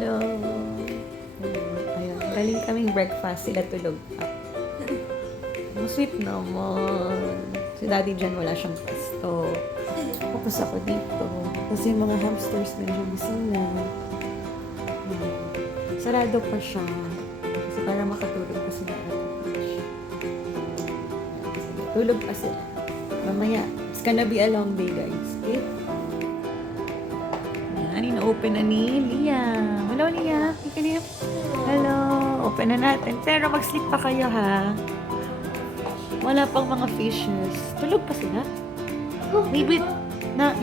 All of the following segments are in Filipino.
Hello. Ayun, galing kaming breakfast. Sila tulog pa. Ang sweet naman. Si Daddy dyan wala siyang pasto. Tapos ako dito. Kasi yung mga hamsters medyo gising na. Sarado pa siya. Kasi para makatulog pa sila. Tulog pa sila. Mamaya, it's gonna be a long day, guys. Okay? Yan, ina-open na ni Lia. Hello, Lia. Hello. Open na natin. Pero mag-sleep pa kayo, ha? Wala pang mga fishes. Tulog pa sila? Maybe,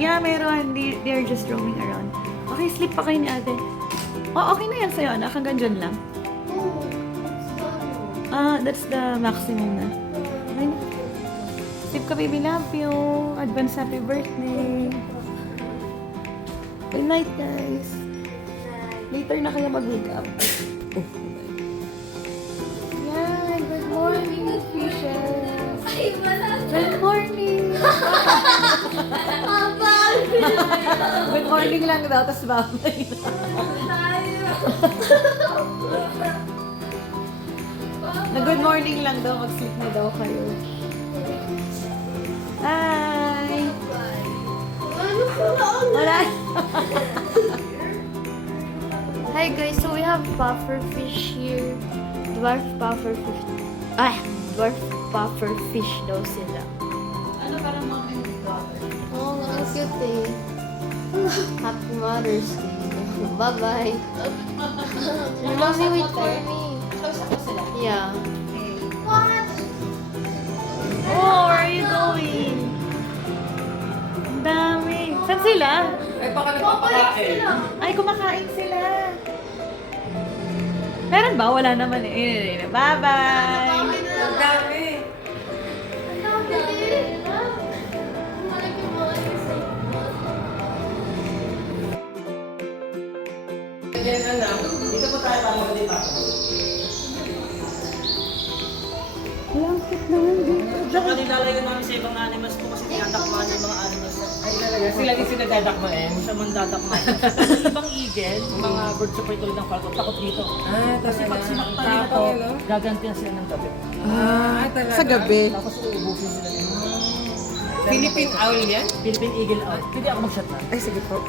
yeah, meron. They're just roaming around. Okay, sleep pa kayo ni ate. Oh, okay na yan sa'yo, anak. Hanggang dyan lang. That's the maximum na. Okay na. Sleep ka, baby. Love you. Advance happy birthday. Good night, guys. Later na kayo mag-wake up. Oh, bye. Yan. Good morning, fishes. Good morning. Good morning lang daw, tapos babay na. Good morning lang daw, mag-sleep na daw kayo. Hi! Wala. Hi guys, so we have puffer fish here. Dwarf puffer fish. Dwarf puffer fish daw sila. Ano parang mom and daughter? Oh, ang cute eh. Happy Mother's Day. Bye-bye. Mommy, wait for me. Close ako sila. Yeah. Okay. Oh, where are you going? Ang dami. Saan sila? Ay, baka nagpapakain. Ay, kumakain sila. Meron ba? Wala naman eh. Bye-bye! Ang dami. Yan na lang. Dito po tayo para mag-dip ako. Walang cute naman dito. Tsaka nilalayo namin sa ibang animals po kasi tinatakman yung mga animals na Ay, talaga. Sila din sinadadakmain. siya man datakman. Yung ibang eagle, yung mga birds sa tulad ng falcon, takot dito. Kasi pag sinaktan nila to, gagantihan sila ng gabi. Talaga. Sa gabi. Tapos uubusin sila nila. Philippine owl yan? Philippine eagle out. Pwede ako mag-shot na. Ay, sige po.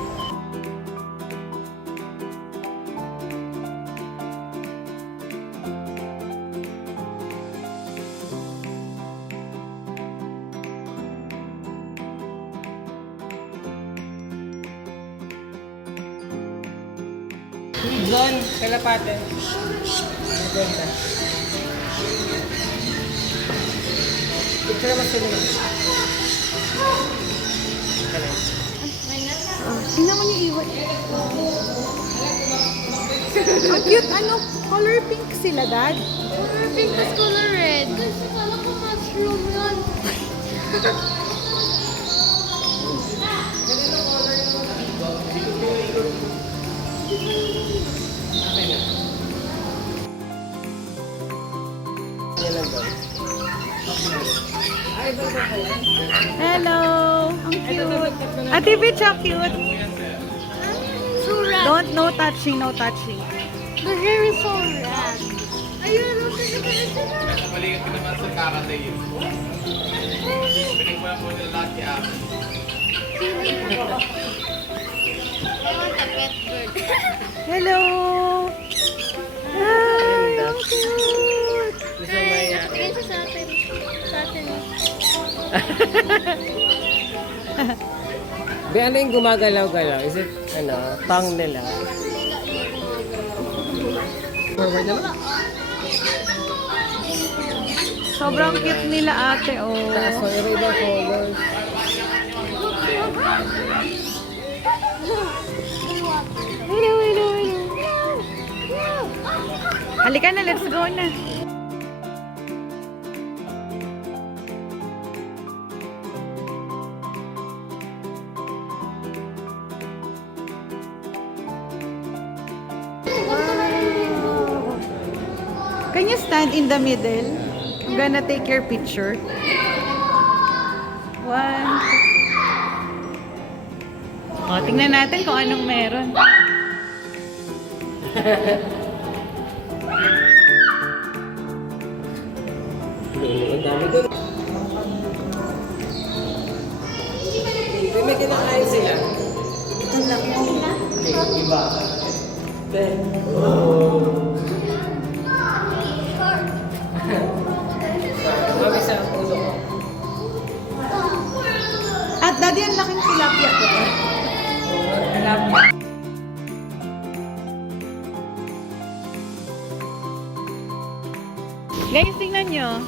Doon, kalapate. Ang ganda. Picture mo sila. Tingnan mo niya iwan. Ang cute, ano? Color pink sila, Dad. Color pink plus color red. Kasi kala ko mushroom yun. Yan lang daw. Ay, ba ba yan? Hello! Ang cute. Ate Bitch, how cute. So red. Don't, no touching, no touching. The hair is so red. Ayun, look at the Nakapaligid ka naman sa kakatay yun. Pinagmula mo nila lahat kaya I want a pet bird. Hello! Hi! Ang cute! Gusto mo yan? Tingin siya sa atin. Sa atin. Be, ano yung gumagalaw-galaw? Is it, tongue nila? Forward naman. Sobrang cute nila ate, oh. Taas ko, iba-ibang colors. Hello, hello, hello. Halika na, let's go na. Can you stand in the middle? I'm gonna take your picture. One. O, tingnan natin kung anong meron. Ang dami doon. May kinakain sila. Iba. Mami sa ulo ko. At daddy, ang laking tilapia ko. Guys, tingnan nyo.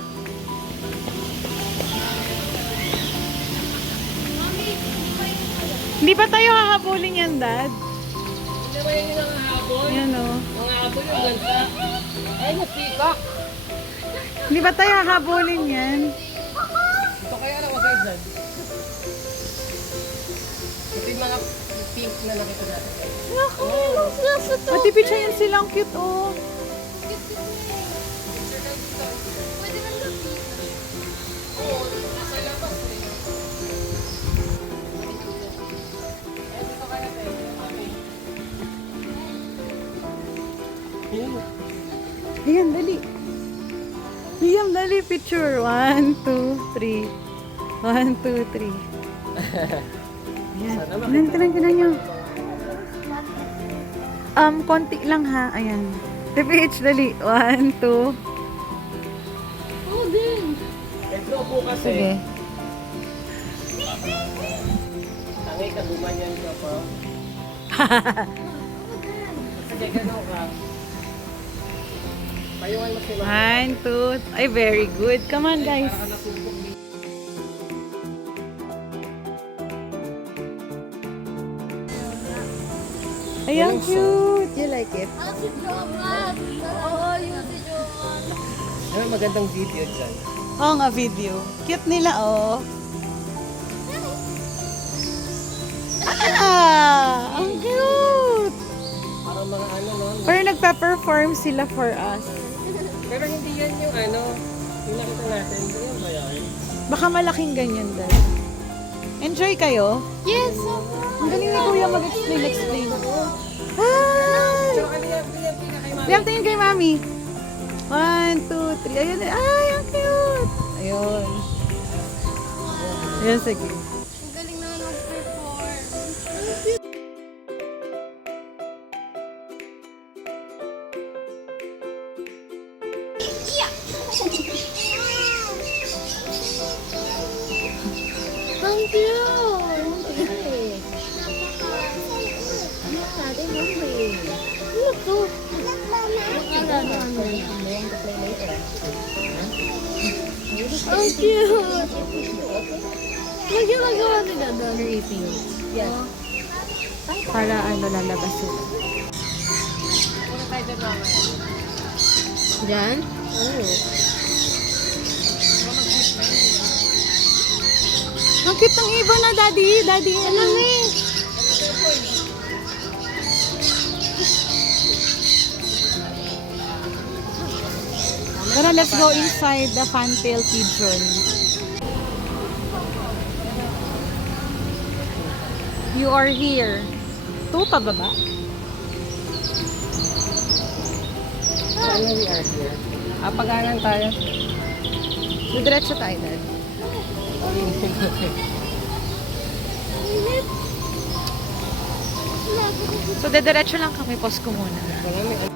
Hindi pa tayo hahabulin yan, Dad. Hindi ba yan yung habol? Yan o. Mga habol yung ganda. Ay, nasika. Hindi ba tayo hahabulin yan? Ito kaya na wag kayo dyan. Ito yung mga pink na nakita natin. Matipid siya yan silang cute, oh. Ayan, dali. Ayan, dali. Picture. 1, 2, 3. 1, 2, 3. Ayan. Tinan nyo. Konti lang ha. Ayan. TPH, dali. 1, 2. Oh, din. Ito po kasi. Sige. Tangay ka, gumanyan ka pa. Sige, gano'n ka. Payungan mo sila. 1, 2. Ay, very good. Come on, guys. Ayan, cute. You like it? Ah, si Joman. Oo, yun si Joman. Ano magandang video dyan? Oo nga, video. Cute nila, oh. Ah! Ang cute! Parang mga ano, no? Pero nagpa-perform sila for us. Pero hindi yan yung ano, yung nakita natin. Hindi yan ba yan? Baka malaking ganyan, Dad. Enjoy kayo? Yes, Ang galing ni Kuya mag-explain. Hi! So, ano yan? Ano yan pinakay mami? Diyan, tingin kay Mami. 1, 2, 3. Ayun. Ay, ang cute! Ayun. Ayun, sige. ang galing naman mag-perform. Ang cute! Look to. Ang cute! Ano ginagawa nila doon? Eating. Para ano, lalabas sila. Muna tayo dyan mamaya. Diyan? Ang cute ng ibon na, Daddy. Daddy, ano? Tara, let's go inside the fantail pigeon. You are here. Tuta ba ba? Ano we are here? Pag-anan tayo. Diretso tayo, Dad. So, diretso lang kami. Pause ko muna. Marami.